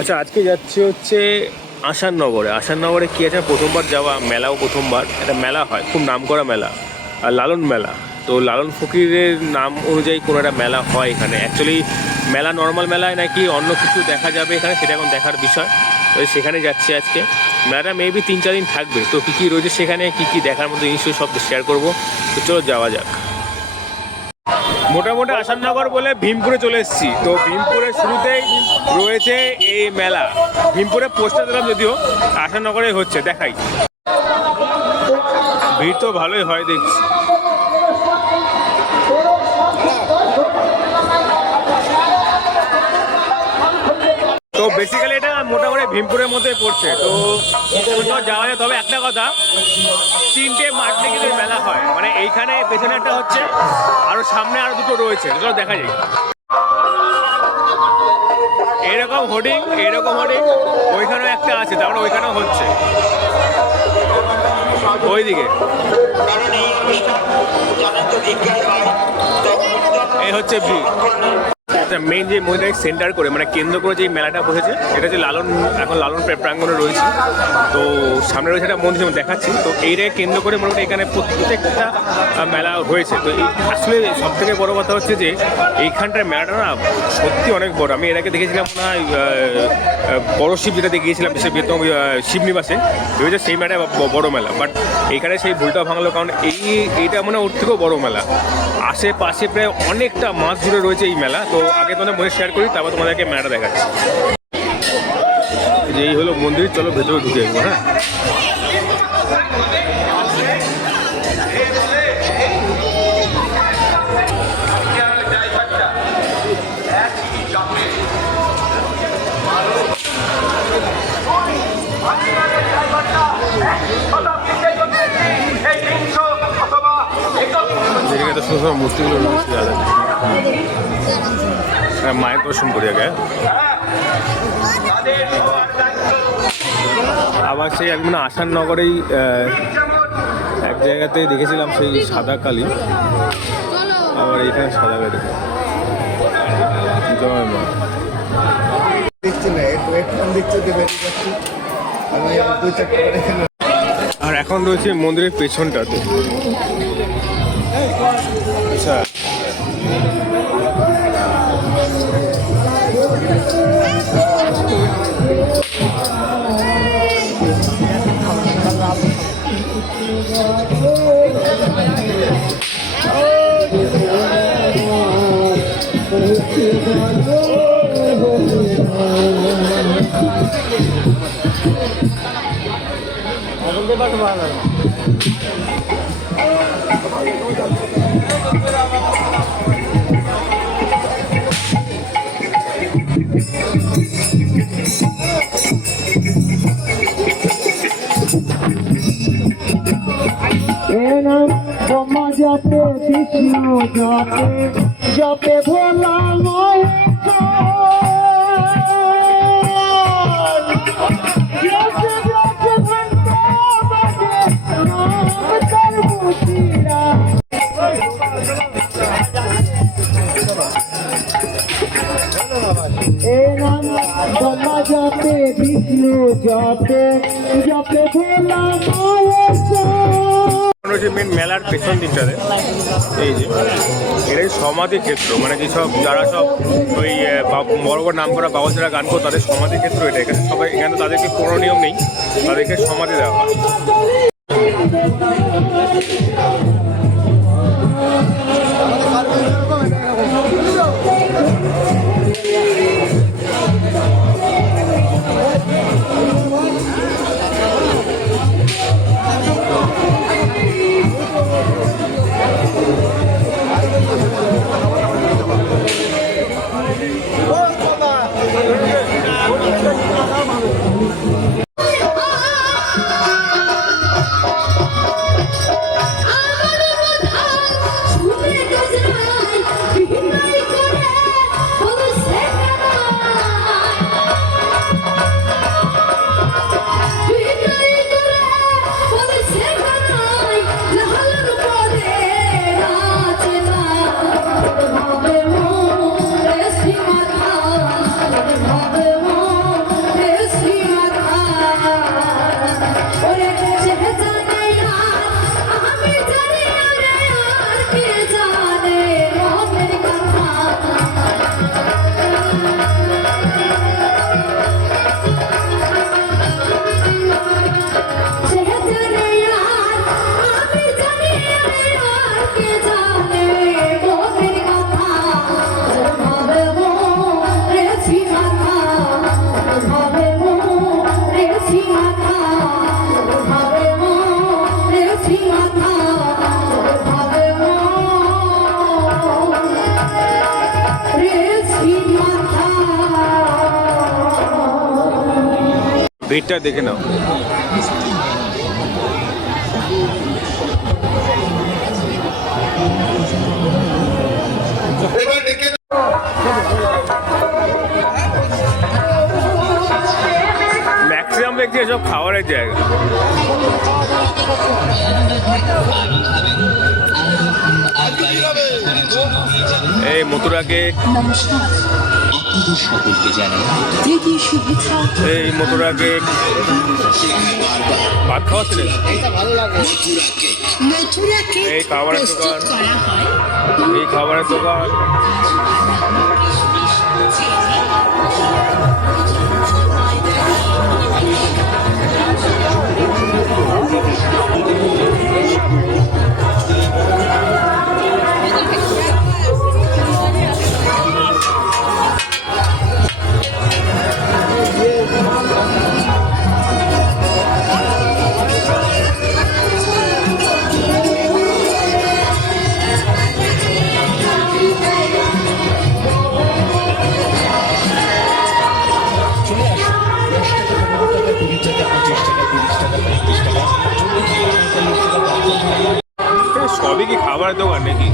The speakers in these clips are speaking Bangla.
আচ্ছা আজকে যাচ্ছি হচ্ছে আসাননগরে। আসাননগরে কী আছে? প্রথমবার যাওয়া, মেলাও প্রথমবার। একটা মেলা হয়, খুব নামকরা মেলা, আর লালন মেলা। তো লালন ফকিরের নাম অনুযায়ী কোনো একটা মেলা হয় এখানে। অ্যাকচুয়ালি মেলা নর্মাল মেলায় নাকি অন্য কিছু দেখা যাবে এখানে, সেটা এখন দেখার বিষয়। তো সেখানে যাচ্ছি আজকে। মেলাটা মেবি তিন, চার দিন থাকবে। তো কী কী রয়েছে সেখানে? কী কী দেখার মতো জিনিস সব শেয়ার করব। তো চলো যাওয়া যাক। মোটামুটি আসামনগর বলে ভীমপুরে চলে এসেছি। তো ভীমপুরের শুরুতেই রয়েছে এই মেলা। ভীমপুরে পোস্টার দিলাম যদিও আসামনগরে হচ্ছে, দেখাই। ভিড় তো ভালোই হয় দেখছি। বেসিক্যালি এটা মোটামুটি ভীমপুরের মধ্যে পড়ছে। তো যাওয়া যায়, তবে একটা কথা, তিনটে মাঠ কিন্তু মেলা হয়। মানে এইখানে পেছনে একটা হচ্ছে, আরও সামনে আরও দুটো রয়েছে। চলো দেখা যায় এরকম হোর্ডিং এরকম হোর্ডিং ওইখানেও একটা আছে, তারপরে ওইখানেও হচ্ছে। ওইদিকে। এই হচ্ছে ভিড়। মেইন যে মহিলাকে সেন্টার করে মানে কেন্দ্র করে যে মেলাটা বসেছে এটা যে লালন এখন লালন প্রা- প্রাঙ্গণে রয়েছে। তো সামনে রয়েছে একটা মন্দির দেখাচ্ছি। তো এইটাকে কেন্দ্র করে মোটামুটি এখানে প্রত্যেকটা মেলা হয়েছে। তো আসলে সব থেকে বড় কথা হচ্ছে যে এইখানটার মেলাটা না সত্যি অনেক বড়। আমি এর আগে দেখেছিলাম না বড় শিব যেটা দেখিয়েছিলাম সে আহ, শিবনিবাসে ভেবেছে সেই মেলাটা বড় মেলা। বাট এইখানে সেই ভুলটা ভাঙলো কারণ এই এইটা মানে ওর থেকেও বড় মেলা। আশেপাশে প্রায় অনেকটা মাস জুড়ে রয়েছে এই মেলা। তো আগে তোমাদের মনে শেয়ার করি তারপর তোমাদেরকে মেলাটা দেখাচ্ছি। যে এই হলো মন্দির চলো ভেতরে ঢুকে যাব হ্যাঁ? মূর্তিগুলো রয়েছে দাদা মায়ের দর্শন করি আগে। আবার সেই একদিন আসান নগরেই এক জায়গাতে দেখেছিলাম সেই সাদা কালী। আবার এইখানে সাদা কালী। জয় মা। দেখছি না দেখছি এখানে আর এখন রয়েছে মন্দিরের পেছনটাতে। আচ্ছা। এ ব্রহ্মা জপে বিষ্ণু জপে জপে ভোলা জপে বিষ্ণু জপে জপে ভোলা মেন মেলার পেছন দিকটাতে, এই যে, এটাই সমাধি ক্ষেত্র মানে যেসব যারা সব ওই বড় বড় নাম করা বাবা যারা গান করো, তাদের সমাধি ক্ষেত্র এটা। এখানে সবাই, এখানে তাদেরকে কোনো নিয়ম নেই, তাদেরকে সমাধি দেওয়া হয়। ভিড়টা দেখে নাও। ম্যাক্সিমাম দেখছি এসব খাবারের জায়গা। এই মথুরা কেক নমস্কার আপনাদের সকলকে জানাই। শুভেচ্ছা। এই মোটর আগে ভাত খাওয়াচ্ছে মথুরা এই খাবারের দোকান। এই খাবারের দোকান। সবই কি খাবারের দোকান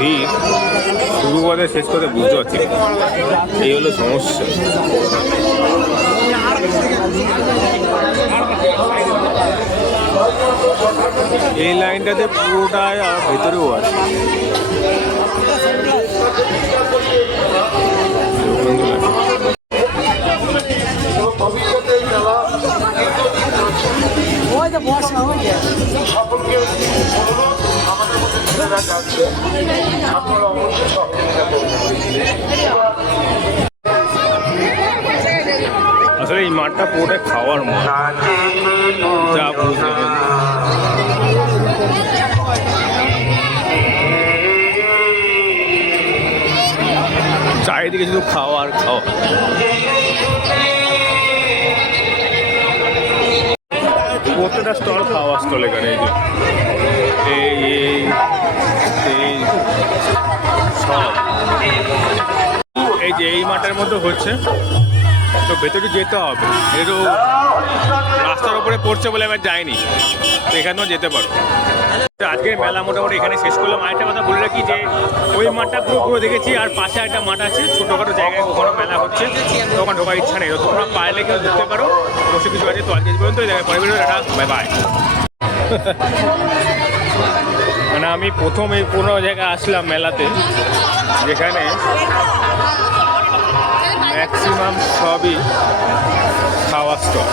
ভিড় শুরু করে শেষ করে বুঝতে পারছি এই হলো সমস্যা। এই লাইনটাতে পুরোটায় আর ভেতরেও আছে আসলে এই মাঠটা পুরোটাই খাওয়ার বুঝতে চারিদিকে শুধু খাওয়া আর খাওয়া। প্রত্যেকটা স্টল খাওয়া স্টল এখানে। এই যে এই। যে এই মাঠের মধ্যে হচ্ছে, তো ভেতরে যেতে হবে। একটু রাস্তার উপরে পড়ছে বলে আমি যাইনি, তো এখানেও যেতে পারো তো আজকের মেলা মোটামুটি এখানে শেষ করলাম। আরেকটা কথা বলে রাখি যে, ওই মাঠটা পুরো পুরো দেখেছি, আর পাশে একটা মাঠ আছে, ছোটোখাটো জায়গায় ওখানে মেলা হচ্ছে। তখন ঢোকার ইচ্ছা নেই তোমরা পারলে কেউ ঢুকতে পারো। বসে কিছু আছে, তো আজকে পর্যন্ত দেখা পরে বাই বাই মানে আমি প্রথম এই কোনো জায়গায় আসলাম মেলাতে, যেখানে ম্যাক্সিমাম সবই খাওয়া স্টল